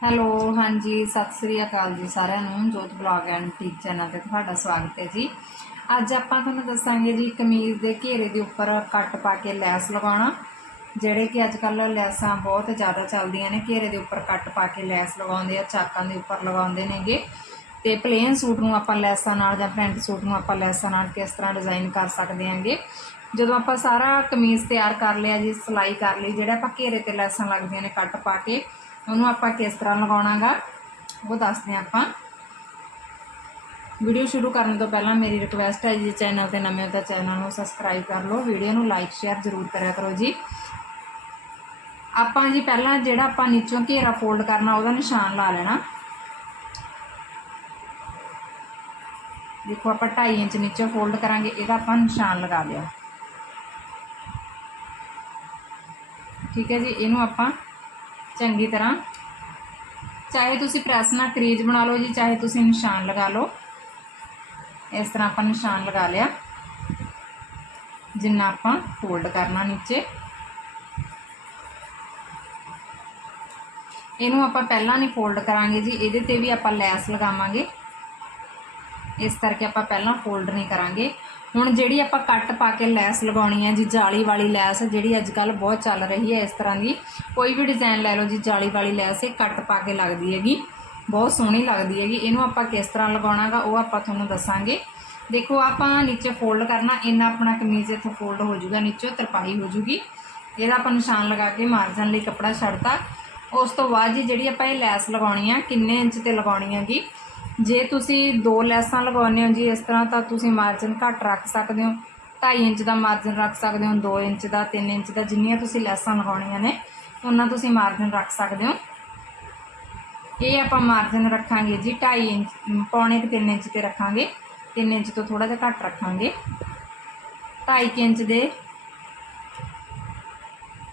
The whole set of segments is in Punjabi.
ਹੈਲੋ, ਹਾਂਜੀ, ਸਤਿ ਸ੍ਰੀ ਅਕਾਲ ਜੀ ਸਾਰਿਆਂ ਨੂੰ, ਜੋਤ ਬਲੌਗ ਐਂਡ ਟੀਕ ਚੈਨਲ ਤੇ ਤੁਹਾਡਾ ਸਵਾਗਤ ਹੈ ਜੀ। ਅੱਜ ਆਪਾਂ ਤੁਹਾਨੂੰ ਦੱਸਾਂਗੇ ਜੀ ਕਮੀਜ਼ ਦੇ ਘੇਰੇ ਦੇ ਉੱਪਰ ਕੱਟ ਪਾ ਕੇ ਲੈਸ ਲਗਾਉਣਾ, ਜਿਹੜੇ ਕਿ ਅੱਜ ਕੱਲ ਲੈਸਾਂ ਬਹੁਤ ਜ਼ਿਆਦਾ ਚੱਲਦੀਆਂ ਨੇ, ਘੇਰੇ ਦੇ ਉੱਪਰ ਕੱਟ ਪਾ ਕੇ ਲੈਸ ਲਗਾਉਂਦੇ ਆ, ਚਾਕਾਂ ਦੇ ਉੱਪਰ ਲਗਾਉਂਦੇ ਨੇਗੇ। ਤੇ ਪਲੇਨ ਸੂਟ ਨੂੰ ਆਪਾਂ ਲੈਸਾਂ ਨਾਲ ਜਾਂ ਪ੍ਰਿੰਟ ਸੂਟ ਨੂੰ ਆਪਾਂ ਲੈਸਾਂ ਨਾਲ ਕਿਸ ਤਰ੍ਹਾਂ ਡਿਜ਼ਾਈਨ ਕਰ ਸਕਦੇ ਹਾਂਗੇ। ਜਦੋਂ ਆਪਾਂ ਸਾਰਾ ਕਮੀਜ਼ ਤਿਆਰ ਕਰ ਲਿਆ ਜੀ, ਸਿਲਾਈ ਕਰ ਲਈ, ਜਿਹੜੇ ਆਪਾਂ ਘੇਰੇ ਤੇ ਲੈਸਾਂ ਲੱਗਦੀਆਂ ਨੇ ਕੱਟ ਪਾ ਕੇ ਉਹਨੂੰ ਆਪਾਂ ਕਿਸ ਤਰ੍ਹਾਂ ਲਗਾਉਣਾਗਾ, ਉਹ ਦੱਸਦੇ ਹਾਂ ਆਪਾਂ। ਵੀਡੀਓ ਸ਼ੁਰੂ ਕਰਨ ਤੋਂ ਪਹਿਲਾਂ ਮੇਰੀ ਰਿਕੁਐਸਟ ਹੈ ਜੀ ਚੈਨਲ ਤੇ ਨਵੇਂ ਹੋ ਤਾਂ ਚੈਨਲ ਨੂੰ ਸਬਸਕ੍ਰਾਈਬ ਕਰ ਲਓ, ਵੀਡੀਓ ਨੂੰ ਲਾਈਕ ਸ਼ੇਅਰ ਜ਼ਰੂਰ ਕਰਿਆ ਕਰੋ ਜੀ। ਆਪਾਂ ਜੀ ਪਹਿਲਾਂ ਜਿਹੜਾ ਆਪਾਂ ਨੀਚੋਂ ਘੇਰਾ ਫੋਲਡ ਕਰਨਾ, ਉਹਦਾ ਨਿਸ਼ਾਨ ਲਾ ਲੈਣਾ। ਦੇਖੋ ਆਪਾਂ 2.5 ਇੰਚ ਨੀਚੇ ਫੋਲਡ ਕਰਾਂਗੇ, ਇਹਦਾ ਆਪਾਂ ਨਿਸ਼ਾਨ ਲਗਾ ਲਿਆ। ਠੀਕ ਹੈ ਜੀ, ਇਹਨੂੰ ਆਪਾਂ ਚੰਗੀ ਤਰ੍ਹਾਂ। ਚਾਹੇ ਤੁਸੀਂ ਪ੍ਰੈਸ ਨਾਲ ਕਰੀਜ ਬਣਾ ਲਓ ਜੀ, ਚਾਹੇ ਤੁਸੀਂ ਨਿਸ਼ਾਨ ਲਗਾ ਲਓ। ਇਸ ਤਰ੍ਹਾਂ ਆਪਾਂ ਨਿਸ਼ਾਨ ਲਗਾ ਲਿਆ। ਜਿੰਨਾ ਆਪਾਂ ਫੋਲਡ ਕਰਨਾ ਨੀਚੇ। ਇਹਨੂੰ ਆਪਾਂ ਪਹਿਲਾਂ ਨਹੀਂ ਫੋਲਡ ਕਰਾਂਗੇ ਜੀ, ਇਹਦੇ ਤੇ ਵੀ ਆਪਾਂ ਲੈਸ ਲਗਾਵਾਂਗੇ। ਇਸ ਕਰਕੇ ਆਪਾਂ ਪਹਿਲਾਂ ਫੋਲਡ ਨਹੀਂ ਕਰਾਂਗੇ। ਹੁਣ ਜਿਹੜੀ ਆਪਾਂ ਕੱਟ ਪਾ ਕੇ ਲੈਸ ਲਗਾਉਣੀ ਹੈ ਜੀ, ਜਾਲੀ ਵਾਲੀ ਲੈਸ, ਜਿਹੜੀ ਅੱਜ ਕੱਲ ਬਹੁਤ ਚੱਲ ਰਹੀ ਹੈ ਇਸ ਤਰ੍ਹਾਂ ਦੀ, ਕੋਈ ਵੀ ਡਿਜ਼ਾਈਨ ਲੈ ਲਓ ਜੀ, ਜਾਲੀ ਵਾਲੀ ਲੈਸ ਇਹ ਕੱਟ ਪਾ ਕੇ ਲੱਗਦੀ ਹੈਗੀ। ਬਹੁਤ ਸੋਹਣੀ ਲੱਗਦੀ ਹੈਗੀ। ਇਹਨੂੰ ਆਪਾਂ ਕਿਸ ਤਰ੍ਹਾਂ ਲਗਾਉਣਾਗਾ, ਉਹ ਆਪਾਂ ਤੁਹਾਨੂੰ ਦੱਸਾਂਗੇ। ਦੇਖੋ, ਆਪਾਂ ਨੀਚੇ ਫੋਲਡ ਕਰਨਾ, ਇੰਨਾ ਆਪਣਾ ਕਮੀਜ਼ ਇੱਥੇ ਫੋਲਡ ਹੋ ਜਾਊਗਾ, ਨੀਚੇ ਤਰਪਾਈ ਹੋ ਜੂਗੀ ਇਹਦਾ ਆਪਾਂ ਨਿਸ਼ਾਨ ਲਗਾ ਕੇ ਮਾਰਜਨ ਲਈ ਕੱਪੜਾ ਛੱਡਤਾ। ਉਸ ਤੋਂ ਬਾਅਦ ਜੀ ਜਿਹੜੀ ਆਪਾਂ ਇਹ ਲੈਸ ਲਗਾਉਣੀ ਆ, ਕਿੰਨੇ ਇੰਚ ਤੇ ਲਗਾਉਣੀ ਹੈਗੀ ਜੇ ਤੁਸੀਂ ਦੋ ਲੈਸਾਂ ਲਗਾਉਂਦੇ ਹੋ ਜੀ ਇਸ ਤਰ੍ਹਾਂ ਤਾਂ ਤੁਸੀਂ ਮਾਰਜਨ ਘੱਟ ਰੱਖ ਸਕਦੇ ਹੋ। 2.5 ਇੰਚ ਦਾ ਮਾਰਜਨ ਰੱਖ ਸਕਦੇ ਹੋ 2 ਇੰਚ ਦਾ 3 ਇੰਚ ਦਾ, ਜਿੰਨੀਆਂ ਤੁਸੀਂ ਲੈਸਾਂ ਲਗਾਉਣੀਆਂ ਨੇ, ਉਹਨਾਂ ਤੁਸੀਂ ਮਾਰਜਨ ਰੱਖ ਸਕਦੇ ਹੋ। ਇਹ ਆਪਾਂ ਮਾਰਜਨ ਰੱਖਾਂਗੇ ਜੀ 2.5 ਇੰਚ, ਪੌਣੇ ਕੁ 3 ਇੰਚ ਤੇ ਰੱਖਾਂਗੇ। 3 ਇੰਚ ਤੋਂ ਥੋੜਾ ਜਿਹਾ ਘੱਟ ਰੱਖਾਂਗੇ। 2.5 ਇੰਚ ਦੇ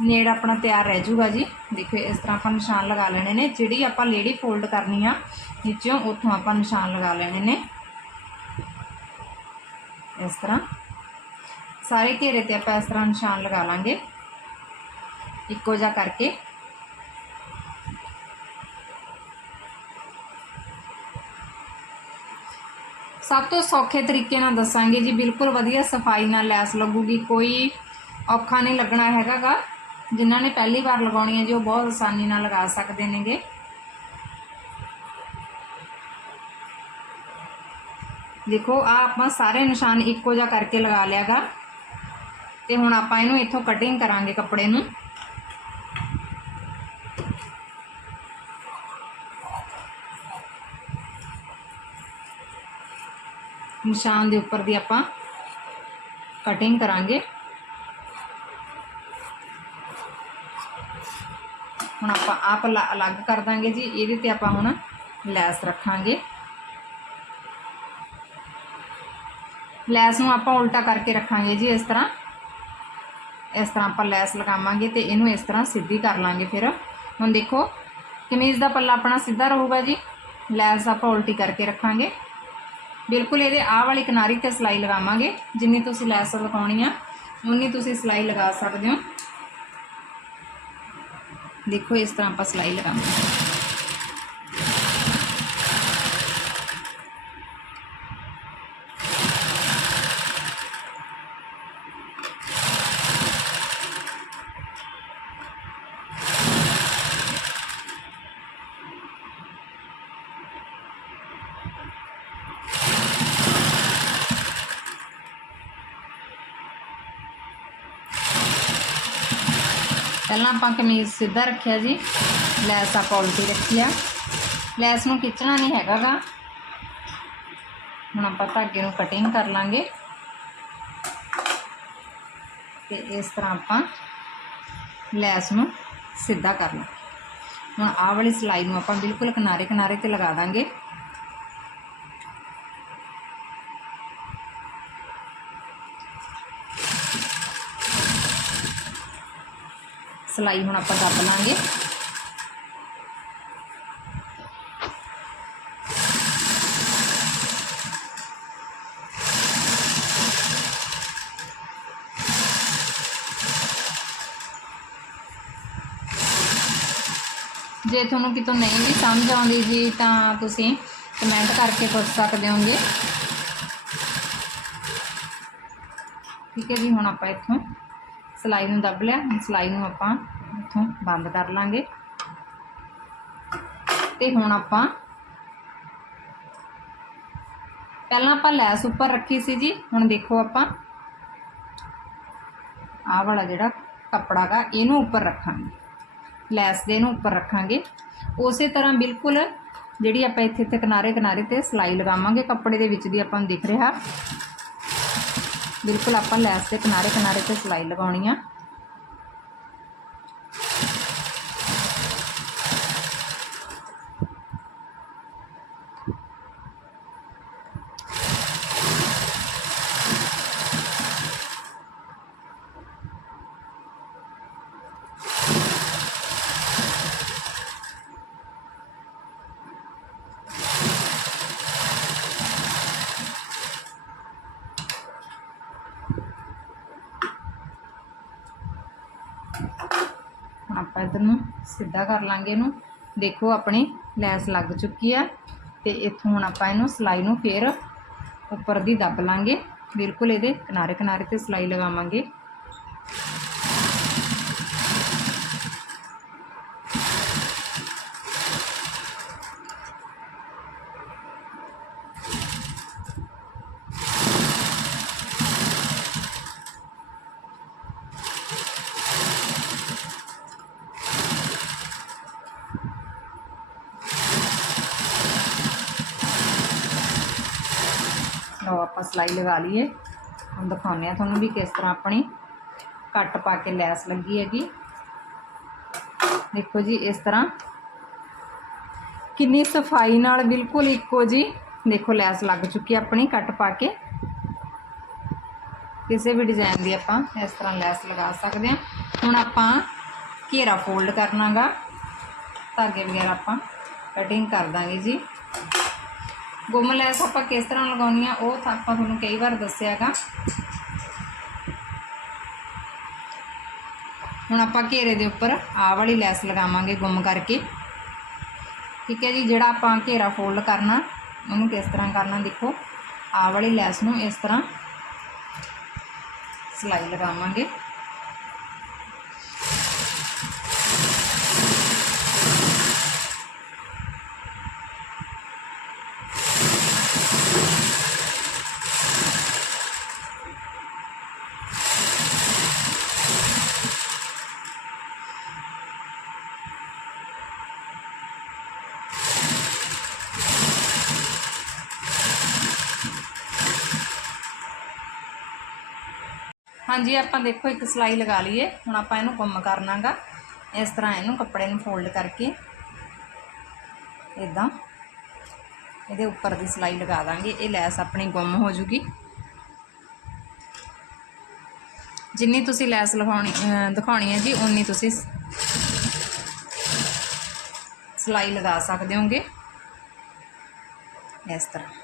ਨੇੜ ਆਪਣਾ ਤਿਆਰ ਰਹਿ ਜੂਗਾ ਜੀ। ਦੇਖੋ, ਇਸ ਤਰ੍ਹਾਂ ਆਪਾਂ ਨਿਸ਼ਾਨ ਲਗਾ ਲੈਣੇ ਨੇ। ਜਿਹੜੀ ਆਪਾਂ ਲੇਡੀ ਫੋਲਡ ਕਰਨੀ ਆ ਨੀਚੋਂ ਉੱਥੋਂ ਆਪਾਂ ਨਿਸ਼ਾਨ ਲਗਾ ਲੈਣੇ ਨੇ। ਇਸ ਤਰ੍ਹਾਂ। ਸਾਰੇ ਘੇਰੇ ਤੇ ਆਪਾਂ ਇਸ ਤਰ੍ਹਾਂ ਨਿਸ਼ਾਨ ਲਗਾ ਲਾਂਗੇ। ਇੱਕੋ ਜਿਹਾ ਕਰਕੇ। ਸਭ ਤੋਂ ਸੌਖੇ ਤਰੀਕੇ ਨਾਲ ਦੱਸਾਂਗੇ ਜੀ। ਬਿਲਕੁਲ ਵਧੀਆ ਸਫ਼ਾਈ ਨਾਲ ਲੈਸ ਲੱਗੂਗੀ। ਕੋਈ ਔਖਾ ਨਹੀਂ ਲੱਗਣਾ ਹੈਗਾਗਾ। ਜਿਨ੍ਹਾਂ ਨੇ ਪਹਿਲੀ ਵਾਰ ਲਗਾਉਣੀ ਹੈ ਜੀ, ਉਹ ਬਹੁਤ ਆਸਾਨੀ ਨਾਲ ਲਗਾ ਸਕਦੇ ਨੇਗੇ। ਦੇਖੋ ਆ ਆਪਾਂ ਸਾਰੇ ਨਿਸ਼ਾਨ ਇੱਕੋ ਜਿਹਾ ਕਰਕੇ ਲਗਾ ਲਿਆਗਾ। ਤੇ ਹੁਣ ਆਪਾਂ ਇਹਨੂੰ ਇੱਥੋਂ ਕਟਿੰਗ ਕਰਾਂਗੇ ਕੱਪੜੇ ਨੂੰ। ਨਿਸ਼ਾਨ ਦੇ ਉੱਪਰ ਦੀ ਆਪਾਂ ਕਟਿੰਗ ਕਰਾਂਗੇ। ਹੁਣ ਆਪਾਂ ਆਪ ਅਲੱਗ ਕਰ ਦਾਂਗੇ ਜੀ। ਇਹਦੇ ਤੇ ਆਪਾਂ ਹੁਣ ਲੈਸ ਰੱਖਾਂਗੇ। ਲੈਸ ਨੂੰ ਆਪਾਂ ਉਲਟਾ ਕਰਕੇ ਰੱਖਾਂਗੇ ਜੀ ਇਸ ਤਰ੍ਹਾਂ। ਇਸ ਤਰ੍ਹਾਂ ਆਪਾਂ ਲੈਸ ਲਗਾਵਾਂਗੇ ਤੇ ਇਹਨੂੰ ਇਸ ਤਰ੍ਹਾਂ ਸਿੱਧੀ ਕਰ ਲਾਂਗੇ ਫਿਰ। ਹੁਣ ਦੇਖੋ, ਕਮੀਜ਼ ਦਾ ਪੱਲਾ ਆਪਣਾ ਸਿੱਧਾ ਰਹੂਗਾ ਜੀ। ਲੈਸ ਆਪਾਂ ਉਲਟੀ ਕਰਕੇ ਰੱਖਾਂਗੇ। ਬਿਲਕੁਲ ਇਹਦੇ ਆਹ ਵਾਲੀ ਕਿਨਾਰੀ ਤੇ ਸਲਾਈ ਲਗਾਵਾਂਗੇ। ਜਿੰਨੀ ਤੁਸੀਂ ਲੈਸ ਲਗਾਉਣੀ ਆ, ਉਨੀ ਤੁਸੀਂ ਸਲਾਈ ਲਗਾ ਸਕਦੇ ਹੋ। ਦੇਖੋ ਇਸ ਤਰ੍ਹਾਂ ਆਪਾਂ ਸਲਾਈ ਲਗਾਵਾਂਗੇ ਪਹਿਲਾਂ ਆਪਾਂ ਕਮੀਜ਼ ਸਿੱਧਾ ਰੱਖਿਆ ਜੀ। ਲੈਸ ਆਪਾਂ ਉਲਟੀ ਰੱਖੀ ਆ। ਲੈਸ ਨੂੰ ਖਿੱਚਣਾ ਨਹੀਂ ਹੈਗਾਗਾ ਹੁਣ ਆਪਾਂ ਧਾਗੇ ਨੂੰ ਕਟਿੰਗ ਕਰ ਲਾਂਗੇ। ਤੇ ਇਸ ਤਰ੍ਹਾਂ ਆਪਾਂ ਲੈਸ ਨੂੰ ਸਿੱਧਾ ਕਰ ਲਾਂਗੇ। ਹੁਣ ਆਹ ਵਾਲੀ ਸਲਾਈ ਨੂੰ ਆਪਾਂ ਬਿਲਕੁਲ ਕਿਨਾਰੇ ਕਿਨਾਰੇ ਤੇ ਲਗਾ ਦਾਂਗੇ। ਸਲਾਈ ਹੁਣ ਆਪਾਂ ਦੱਬ ਲਾਂਗੇ। ਜੇ ਤੁਹਾਨੂੰ ਕਿਤੋਂ ਨਹੀਂ ਵੀ ਸਮਝ ਆਉਂਦੀ ਜੀ, ਤਾਂ ਤੁਸੀਂ ਕਮੈਂਟ ਕਰਕੇ ਪੁੱਛ ਸਕਦੇ ਹੋਗੇ। ਠੀਕ ਹੈ ਜੀ, ਹੁਣ ਆਪਾਂ ਇੱਥੋਂ ਸਲਾਈ ਨੂੰ ਦੱਬ ਲਿਆ, ਹੁਣ ਸਲਾਈ ਨੂੰ ਆਪਾਂ ਇੱਥੋਂ ਬੰਦ ਕਰ ਲਾਂਗੇ। ਤੇ ਹੁਣ ਆਪਾਂ ਪਹਿਲਾਂ ਆਪਾਂ ਲੈਸ ਉੱਪਰ ਰੱਖੀ ਸੀ ਜੀ, ਹੁਣ ਦੇਖੋ ਆਪਾਂ ਆਹ ਵਾਲਾ ਜਿਹੜਾ ਕੱਪੜਾ ਗਾ, ਇਹਨੂੰ ਉੱਪਰ ਰੱਖਾਂਗੇ। ਲੈਸ ਦੇ ਇਹਨੂੰ ਉੱਪਰ ਰੱਖਾਂਗੇ। ਉਸੇ ਤਰ੍ਹਾਂ ਬਿਲਕੁਲ ਜਿਹੜੀ ਆਪਾਂ ਇੱਥੇ ਤੇ ਕਿਨਾਰੇ ਕਿਨਾਰੇ ਤੇ ਸਲਾਈ ਲਗਾਵਾਂਗੇ, ਕੱਪੜੇ ਦੇ ਵਿੱਚ ਦੀ ਆਪਾਂ ਨੂੰ ਦਿਖ ਰਿਹਾ। ਬਿਲਕੁਲ ਆਪਾਂ ਲੈਸ ਦੇ ਕਿਨਾਰੇ ਕਿਨਾਰੇ ਤੇ ਸਿਲਾਈ ਲਗਾਉਣੀ ਆ। ਆਪਾਂ ਇਧਰ ਨੂੰ ਸਿੱਧਾ ਕਰ ਲਾਂਗੇ ਇਹਨੂੰ। ਦੇਖੋ, ਆਪਣੀ ਲੈਸ ਲੱਗ ਚੁੱਕੀ ਆ ਤੇ ਇੱਥੋਂ ਹੁਣ ਆਪਾਂ ਇਹਨੂੰ ਸਲਾਈ ਨੂੰ ਫੇਰ ਉੱਪਰ ਦੀ ਦੱਬ ਲਾਂਗੇ। ਬਿਲਕੁਲ ਇਹਦੇ ਕਿਨਾਰੇ ਕਿਨਾਰੇ ਤੇ ਸਲਾਈ ਲਗਾਵਾਂਗੇ ਲਓ ਆਪਾਂ ਸਲਾਈ ਲਗਾ ਲਈਏ। ਹੁਣ ਦਿਖਾਉਂਦੇ ਆ ਤੁਹਾਨੂੰ ਵੀ ਕਿਸ ਤਰ੍ਹਾਂ ਆਪਣੀ ਕੱਟ ਪਾ ਕੇ ਲੈਸ ਲੱਗੀ ਹੈਗੀ। ਦੇਖੋ ਜੀ, ਇਸ ਤਰ੍ਹਾਂ। ਕਿੰਨੀ ਸਫ਼ਾਈ ਨਾਲ ਬਿਲਕੁਲ ਇੱਕੋ ਜੀ ਦੇਖੋ ਲੈਸ ਲੱਗ ਚੁੱਕੀ ਆਪਣੀ ਕੱਟ ਪਾ ਕੇ। ਕਿਸੇ ਵੀ ਡਿਜ਼ਾਈਨ ਦੀ ਆਪਾਂ ਇਸ ਤਰ੍ਹਾਂ ਲੈਸ ਲਗਾ ਸਕਦੇ ਹਾਂ। ਹੁਣ ਆਪਾਂ ਘੇਰਾ ਫੋਲਡ ਕਰਨਾਗਾ ਧਾਗੇ ਵਗੈਰਾ ਆਪਾਂ ਕਟਿੰਗ ਕਰ ਦਾਂਗੇ ਜੀ। ਗੁੰਮ ਲੈਸ ਆਪਾਂ ਕਿਸ ਤਰ੍ਹਾਂ ਲਗਾਉਣੀ ਆ, ਉਹ ਆਪਾਂ ਤੁਹਾਨੂੰ ਕਈ ਵਾਰ ਦੱਸਿਆਗਾ। ਹੁਣ ਆਪਾਂ ਘੇਰੇ ਦੇ ਉੱਪਰ ਆਹ ਵਾਲੀ ਲੈਸ ਲਗਾਵਾਂਗੇ ਗੁੰਮ ਕਰਕੇ। ਠੀਕ ਹੈ ਜੀ, ਜਿਹੜਾ ਆਪਾਂ ਘੇਰਾ ਫੋਲਡ ਕਰਨਾ, ਉਹਨੂੰ ਕਿਸ ਤਰ੍ਹਾਂ ਕਰਨਾ ਦੇਖੋ। ਆਹ ਵਾਲੀ ਲੈਸ ਨੂੰ ਇਸ ਤਰ੍ਹਾਂ ਸਲਾਈ ਲਗਾਵਾਂਗੇ। ਹਾਂਜੀ, ਆਪਾਂ ਦੇਖੋ ਇੱਕ ਸਲਾਈ ਲਗਾ ਲਈਏ। ਹੁਣ ਆਪਾਂ ਇਹਨੂੰ ਗੁੰਮ ਕਰਨਾਗਾ ਇਸ ਤਰ੍ਹਾਂ ਇਹਨੂੰ ਕੱਪੜੇ ਨੂੰ ਫੋਲਡ ਕਰਕੇ ਇਦਾਂ ਇਹਦੇ ਉੱਪਰ ਦੀ ਸਲਾਈ ਲਗਾ ਦਾਂਗੇ। ਇਹ ਲੈਸ ਆਪਣੀ ਗੁੰਮ ਹੋ ਜੂਗੀ। ਜਿੰਨੀ ਤੁਸੀਂ ਲੈਸ ਲਗਾਉਣੀ ਦਿਖਾਉਣੀ ਹੈ ਜੀ ਉਨੀ ਤੁਸੀਂ ਸਲਾਈ ਲਗਾ ਸਕਦੇ ਹੋਗੇ। ਇਸ ਤਰ੍ਹਾਂ।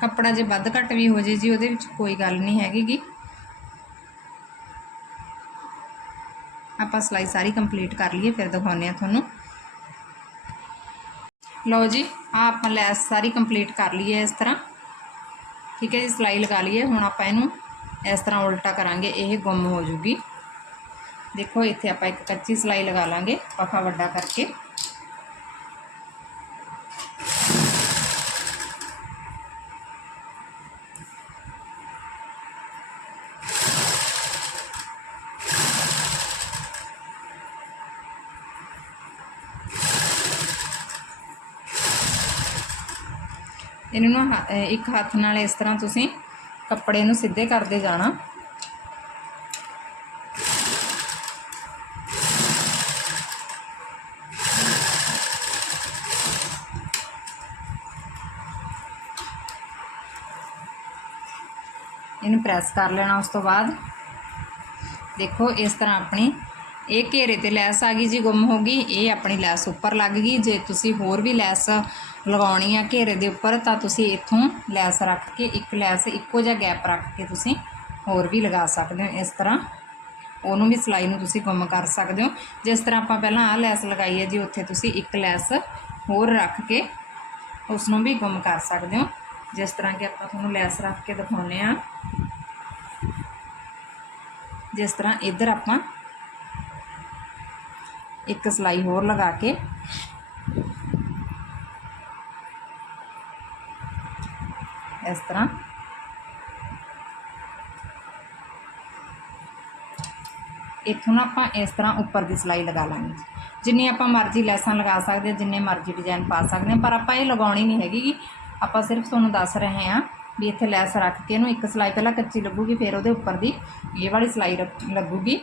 ਕੱਪੜਾ ਜੇ ਵੱਧ ਘੱਟ ਵੀ ਹੋ ਜੇ ਜੀ, ਉਹਦੇ ਵਿੱਚ ਕੋਈ ਗੱਲ ਨਹੀਂ ਹੈਗੀ ਆਪਾਂ ਸਲਾਈ ਸਾਰੀ ਕੰਪਲੀਟ ਕਰ ਲਈਏ, ਫਿਰ ਦਿਖਾਉਂਦੇ ਆ ਤੁਹਾਨੂੰ। ਲਓ ਜੀ ਆ ਆਪਾਂ ਲੈਸ ਸਾਰੀ ਕੰਪਲੀਟ ਕਰ ਲਈ ਹੈ ਇਸ ਤਰ੍ਹਾਂ। ਠੀਕ ਹੈ ਜੀ, ਸਲਾਈ ਲਗਾ ਲਈਏ। ਹੁਣ ਆਪਾਂ ਇਹਨੂੰ ਇਸ ਤਰ੍ਹਾਂ ਉਲਟਾ ਕਰਾਂਗੇ, ਇਹ ਗੁੰਮ ਹੋ ਜੂਗੀ। ਦੇਖੋ, ਇੱਥੇ ਆਪਾਂ ਇੱਕ ਕੱਚੀ ਸਲਾਈ ਲਗਾ ਲਾਂਗੇ ਪਫਾ ਵੱਡਾ ਕਰਕੇ। ਇਹਨੂੰ ਨਾ ਇੱਕ ਹੱਥ ਨਾਲ ਇਸ ਤਰ੍ਹਾਂ ਤੁਸੀਂ ਕੱਪੜੇ ਨੂੰ ਸਿੱਧੇ ਕਰਦੇ ਜਾਣਾ। ਇਹਨੂੰ ਪ੍ਰੈਸ ਕਰ ਲੈਣਾ ਉਸ ਤੋਂ ਬਾਅਦ। ਦੇਖੋ, ਇਸ ਤਰ੍ਹਾਂ ਆਪਣੀ ਇਹ ਘੇਰੇ ਤੇ ਲੈਸ ਆ ਗਈ ਜੀ, ਗੁੰਮ ਹੋ ਗਈ। ਇਹ ਆਪਣੀ ਲੈਸ ਉੱਪਰ ਲੱਗ ਗਈ। ਜੇ ਤੁਸੀਂ ਹੋਰ ਵੀ ਲੈਸ ਲਗਾਉਣੀ ਆ ਘੇਰੇ ਦੇ ਉੱਪਰ, ਤਾਂ ਤੁਸੀਂ ਇੱਥੋਂ ਲੈਸ ਰੱਖ ਕੇ, ਇੱਕ ਲੈਸ ਇੱਕੋ ਜਿਹਾ ਗੈਪ ਰੱਖ ਕੇ ਤੁਸੀਂ ਹੋਰ ਵੀ ਲਗਾ ਸਕਦੇ ਹੋ ਇਸ ਤਰ੍ਹਾਂ। ਉਹਨੂੰ ਵੀ ਸਿਲਾਈ ਨੂੰ ਤੁਸੀਂ ਗੁੰਮ ਕਰ ਸਕਦੇ ਹੋ। ਜਿਸ ਤਰ੍ਹਾਂ ਆਪਾਂ ਪਹਿਲਾਂ ਆਹ ਲੈਸ ਲਗਾਈ ਹੈ ਜੀ, ਉੱਥੇ ਤੁਸੀਂ ਇੱਕ ਲੈਸ ਹੋਰ ਰੱਖ ਕੇ ਉਸ ਨੂੰ ਵੀ ਗੁੰਮ ਕਰ ਸਕਦੇ ਹੋ। ਜਿਸ ਤਰ੍ਹਾਂ ਕਿ ਆਪਾਂ ਤੁਹਾਨੂੰ ਲੈਸ ਰੱਖ ਕੇ ਦਿਖਾਉਂਦੇ ਆ ਜਿਸ ਤਰ੍ਹਾਂ ਇੱਧਰ ਆਪਾਂ ਇੱਕ ਸਲਾਈ ਹੋਰ ਲਗਾ ਕੇ ਇਸ ਤਰ੍ਹਾਂ। ਇੱਥੋਂ ਨਾ ਆਪਾਂ ਇਸ ਤਰ੍ਹਾਂ ਉੱਪਰ ਦੀ ਸਲਾਈ ਲਗਾ ਲਾਂਗੇ। ਜਿੰਨੀ ਆਪਾਂ ਮਰਜ਼ੀ ਲੈਸਾਂ ਲਗਾ ਸਕਦੇ ਹਾਂ ਜਿੰਨੇ ਮਰਜ਼ੀ ਡਿਜ਼ਾਈਨ ਪਾ ਸਕਦੇ ਹਾਂ, ਪਰ ਆਪਾਂ ਇਹ ਲਗਾਉਣੀ ਨਹੀਂ ਹੈਗੀ ਆਪਾਂ ਸਿਰਫ ਤੁਹਾਨੂੰ ਦੱਸ ਰਹੇ ਹਾਂ ਵੀ ਇੱਥੇ ਲੈਸ ਰੱਖ ਕੇ ਇਹਨੂੰ ਇੱਕ ਸਲਾਈ ਪਹਿਲਾਂ ਕੱਚੀ ਲੱਗੂਗੀ, ਫਿਰ ਉਹਦੇ ਉੱਪਰ ਦੀ ਇਹ ਵਾਲੀ ਸਲਾਈ ਰੱਖ- ਲੱਗੂਗੀ।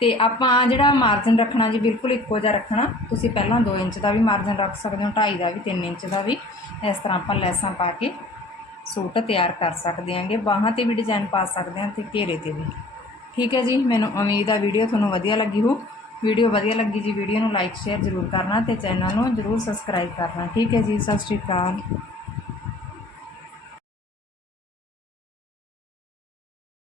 ਤੇ ਆਪਾਂ ਜਿਹੜਾ ਮਾਰਜਨ ਰੱਖਣਾ ਜੀ, ਬਿਲਕੁਲ ਇੱਕੋ ਜਿਹਾ ਰੱਖਣਾ। ਤੁਸੀਂ ਪਹਿਲਾਂ 2 ਇੰਚ ਦਾ ਵੀ ਮਾਰਜਨ ਰੱਖ ਸਕਦੇ ਹੋ 2.5 ਦਾ ਵੀ 3 ਇੰਚ ਦਾ ਵੀ। ਇਸ ਤਰ੍ਹਾਂ ਆਪਾਂ ਲੈਸਾਂ ਪਾ ਕੇ ਸੂਟ ਤਿਆਰ ਕਰ ਸਕਦੇ ਹਾਂਗੇ, ਬਾਹਾਂ ਤੇ ਵੀ ਡਿਜ਼ਾਈਨ ਪਾ ਸਕਦੇ ਹਾਂ ਤੇ ਘੇਰੇ ਤੇ ਵੀ। ਠੀਕ ਹੈ ਜੀ, ਮੈਨੂੰ ਉਮੀਦ ਆ ਵੀਡੀਓ ਤੁਹਾਨੂੰ ਵਧੀਆ ਲੱਗੀ ਹੋ ਵੀਡੀਓ ਵਧੀਆ ਲੱਗੀ ਜੀ ਵੀਡੀਓ ਨੂੰ ਲਾਈਕ ਸ਼ੇਅਰ ਜ਼ਰੂਰ ਕਰਨਾ ਤੇ ਚੈਨਲ ਨੂੰ ਜ਼ਰੂਰ ਸਬਸਕ੍ਰਾਈਬ ਕਰਨਾ। ਠੀਕ ਹੈ ਜੀ, ਸਤਿ ਸ਼੍ਰੀ ਅਕਾਲ।